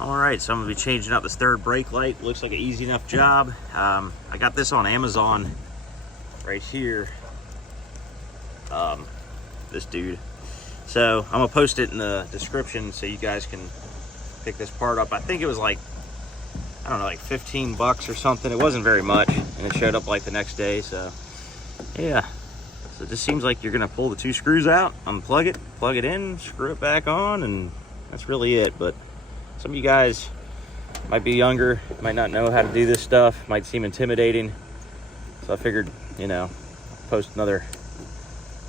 All right, so I'm gonna be changing out this third brake light. Looks like an easy enough job. I got this on Amazon right here. This dude. So I'm gonna post it in the description so you guys can pick this part up. I think it was like, I don't know, like 15 bucks or something. It wasn't very much, and it showed up like the next day. So yeah, so it just seems like you're gonna pull the two screws out, unplug it, plug it in, screw it back on, and that's really it. But some of you guys might be younger, might not know how to do this stuff, might seem intimidating. So I figured, you know, post another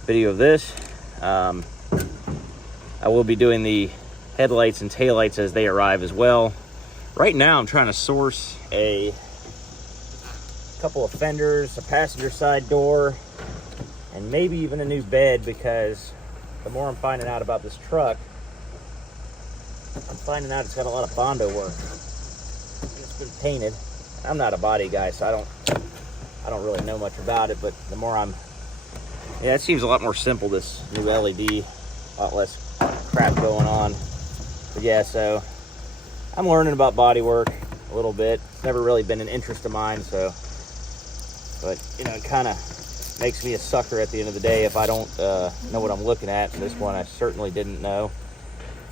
video of this. I will be doing the headlights and taillights as they arrive as well. Right now I'm trying to source a couple of fenders, a passenger side door, and maybe even a new bed, because the more I'm finding out about this truck, I'm finding out it's got a lot of Bondo work. It's been painted. I'm not a body guy, so I don't really know much about it, but the more yeah, it seems a lot more simple, this new LED, a lot less crap going on. But yeah, so I'm learning about body work a little bit. It's never really been an interest of mine, so, but you know, it kind of makes me a sucker at the end of the day if I don't know what I'm looking at. And this one I certainly didn't know.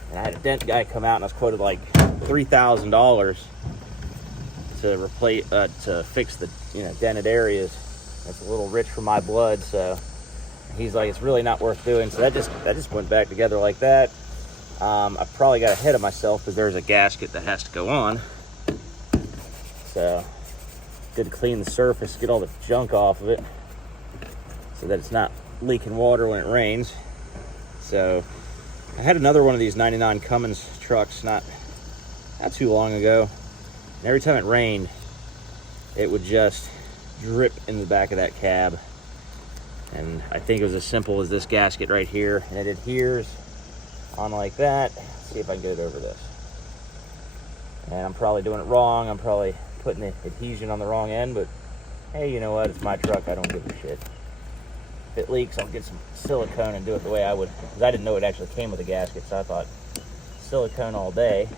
And I had a dent guy come out and I was quoted like $3,000 to replace, to fix the, you know, dented areas. That's a little rich for my blood, so he's like, it's really not worth doing. So that just went back together like that. I probably got ahead of myself because there's a gasket that has to go on. So did clean the surface, get all the junk off of it so that it's not leaking water when it rains. So I had another one of these 99 Cummins trucks not too long ago. And every time it rained, it would just drip in the back of that cab. And I think it was as simple as this gasket right here, and it adheres on like that. Let's see if I can get it over this. And I'm probably doing it wrong. I'm probably putting the adhesion on the wrong end, but hey, you know what? It's my truck. I don't give a shit. If it leaks, I'll get some silicone and do it the way I would, because I didn't know it actually came with a gasket, so I thought silicone all day.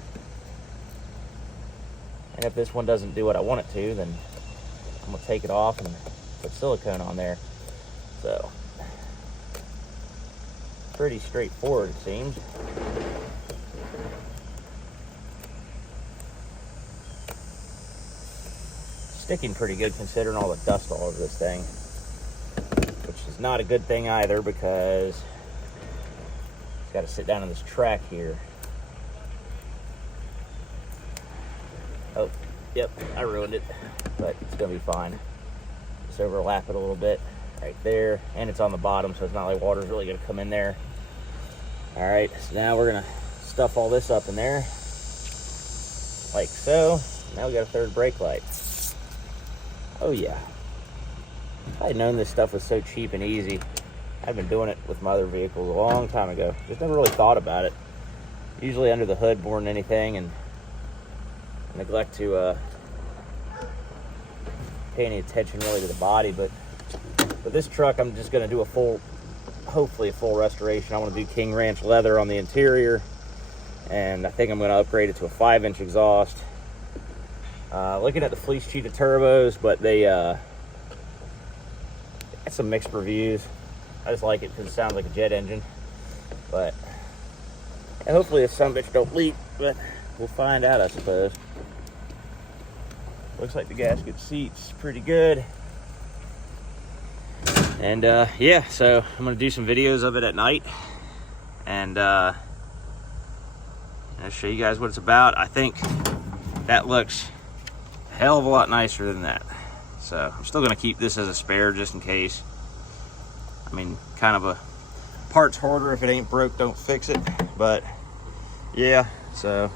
And if this one doesn't do what I want it to, then I'm gonna take it off and put silicone on there. So, pretty straightforward, it seems. Sticking pretty good considering all the dust all over this thing, which is not a good thing either, because it's got to sit down on this track here. Oh, yep, I ruined it, but it's gonna be fine. Just overlap it a little bit right there, and it's on the bottom, so it's not like water's really gonna come in there. All right, so now we're gonna stuff all this up in there like so. Now we got a third brake light. Oh yeah, if I had known this stuff was so cheap and easy, I've been doing it with my other vehicles a long time ago. Just never really thought about it. Usually under the hood more than anything, and neglect to pay any attention really to the body. But for this truck, I'm just going to do hopefully a full restoration. I want to do King Ranch leather on the interior, and I think I'm going to upgrade it to a 5-inch exhaust. Looking at the fleece cheetah turbos, but they had some mixed reviews. I just like it because it sounds like a jet engine. But and hopefully this son of a bitch don't leak, but we'll find out, I suppose. Looks like the gasket seat's pretty good. And yeah, so I'm gonna do some videos of it at night, and I'll show you guys what it's about. I think that looks a hell of a lot nicer than that. So I'm still gonna keep this as a spare just in case. I mean, kind of a parts hoarder. If it ain't broke, don't fix it. But yeah, so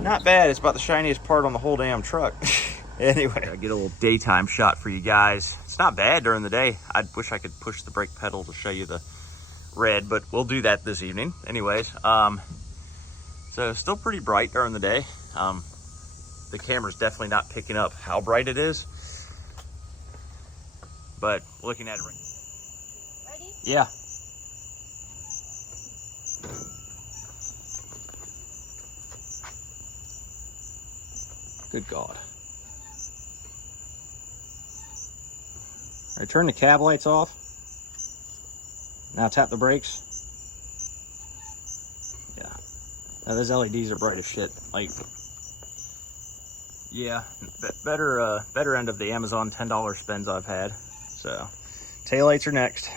not bad. It's about the shiniest part on the whole damn truck. Anyway, I get a little daytime shot for you guys. It's not bad during the day. I wish I could push the brake pedal to show you the red, but we'll do that this evening. Anyways, so still pretty bright during the day. The camera's definitely not picking up how bright it is, but looking at it right. Ready? Yeah. Good God. All right, turn the cab lights off. Now tap the brakes. Yeah. Now those LEDs are bright as shit. Like, yeah, better end of the Amazon $10 spends I've had. So, taillights are next.